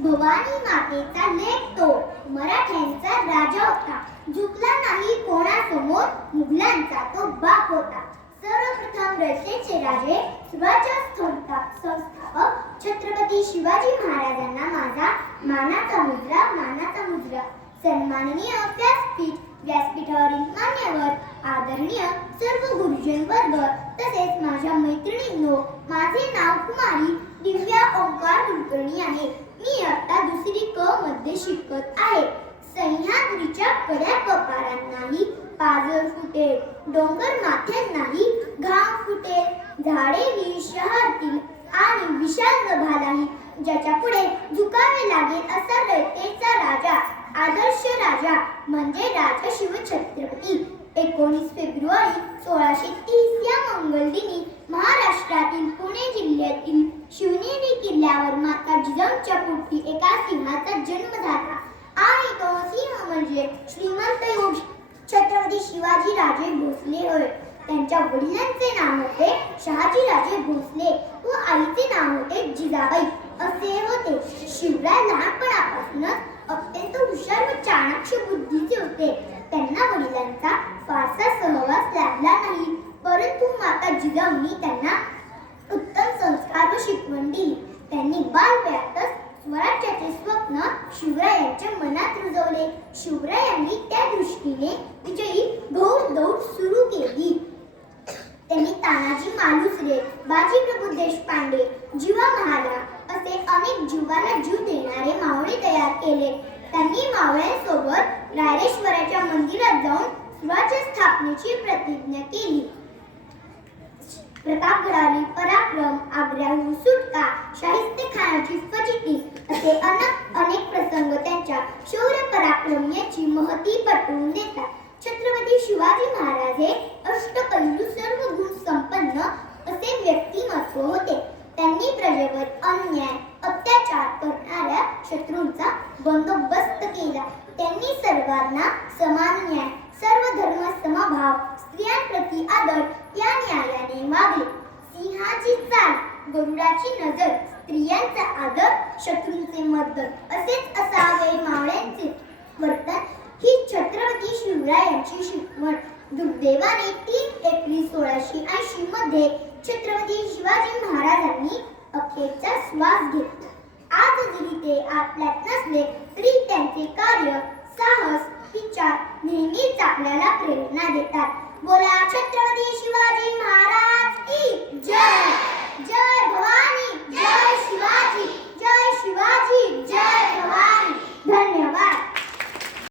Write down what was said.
भवानी मातेचा लेक तो मराठ्यांचा राजा होता. झुकला नाही कोणासमोर, मुघलांचा तो बाप होता. सर्वप्रथम रयतेचे राजे, स्वराज्य संस्थापक छत्रपती शिवाजी महाराजांना माझा मानाचा मुजरा. सन्माननीय व्यासपीठावरील मान्यवर, आदरणीय सर्व गुरुजन वर्ग, तसेच माझ्या मैत्रिणींनो, माझे नाव कुमारी दिव्या ओंकार कुलकर्णी आहे. मी आता दुसरी क मध्ये शिकत आहे. सह्याद्रीच्या कड्या कपारांनाही पाजर फुटेल, डोंगर माथ्यांनाही घाम फुटेल, झाडे शहरातील आणि विशाल नभालाही ज्याच्या पुढे झुकावे लागेल असा रयतेचा राजा, आदर्श राजा म्हणजे राजा शिवछत्रपती. 19 फेब्रुवारी 1630 या मंगलदिनी महाराष्ट्रातील पुणे जिल्ह्यातील शिवनेरी किल्ल्यावर माता जिजाऊच्या पोटी एका सिंहाचा जन्म झाला आणि तो सिंह म्हणजे श्रीमंत योगी छत्रपती शिवाजी राजे भोसले होय. त्यांच्या वडिलांचे नाव होते शहाजीराजे भोसले व आईचे नाव होते जिजाबाई असे होते. शिवराय लहानपणापासूनच अत्यंत हुशार व चाणाक्ष बुद्धीचे होते. त्यांना वडिलांचा फारसा सहवास लाभला नाही, परंतु माता जिजाऊंनी त्यांना उत्तम संस्कार व शिकवण दिली. त्यांनी बालवयातच स्वराज्याचे स्वप्न शिवरायांच्या मनात रुजवले. शिवरायांनी त्या दृष्टीने विजयी घोडदौड सुरू केली. त्यांनी तानाजी मालुसरे, बाजीप्रभू देशपांडे, जीवा महाला असे अनेक जीवाला जीव देणारे मावळे तयार केले. त्यांनी मावळ्यांसोबत रायरेश्वराच्या मंदिरात जाऊन स्वराज्य स्थापनेची प्रतिज्ञा केली. प्रतापगडावरील पराक्रम, आग्र्याहून सुटका, शाहिस्तेखानाची फजिती असे अनेक प्रसंग त्यांच्या शौर्य पराक्रम याची महती पटवून देतात. छत्रपती शिवाजी महाराज हे अष्टपैलू सर्व गुण संपन्न असे व्यक्तिमत्व होते. त्यांनी प्रजेवर अन्याय अत्याचार करणाऱ्या शत्रूंचा बंदोबस्त केला. त्यांनी सर्वांना समान न्याय, सर्व धर्म समभाव, स्त्रियांप्रती आदर या न्यायाने वागले. सिंहाची चाल, गरुडाची नजर, स्त्रियांचा आदर, शत्रूंचे मर्दन असेच असावे मावळ्यांचे वर्तन ही छत्रपती शिवरायांची शिकवण. दुर्दैवाने 3 एप्रिल 1680 मध्ये छत्रपती शिवाजी महाराजांनी अखेरचा श्वास घेतला. आज जरी ते आपल्यात नसले तरी त्यांचे कार्य, साहस, विचार नेहमीच आपल्याला प्रेरणा देतात. बोला छत्रपती शिवाजी महाराज की जय. जय भवानी, जय शिवाजी, जय शिव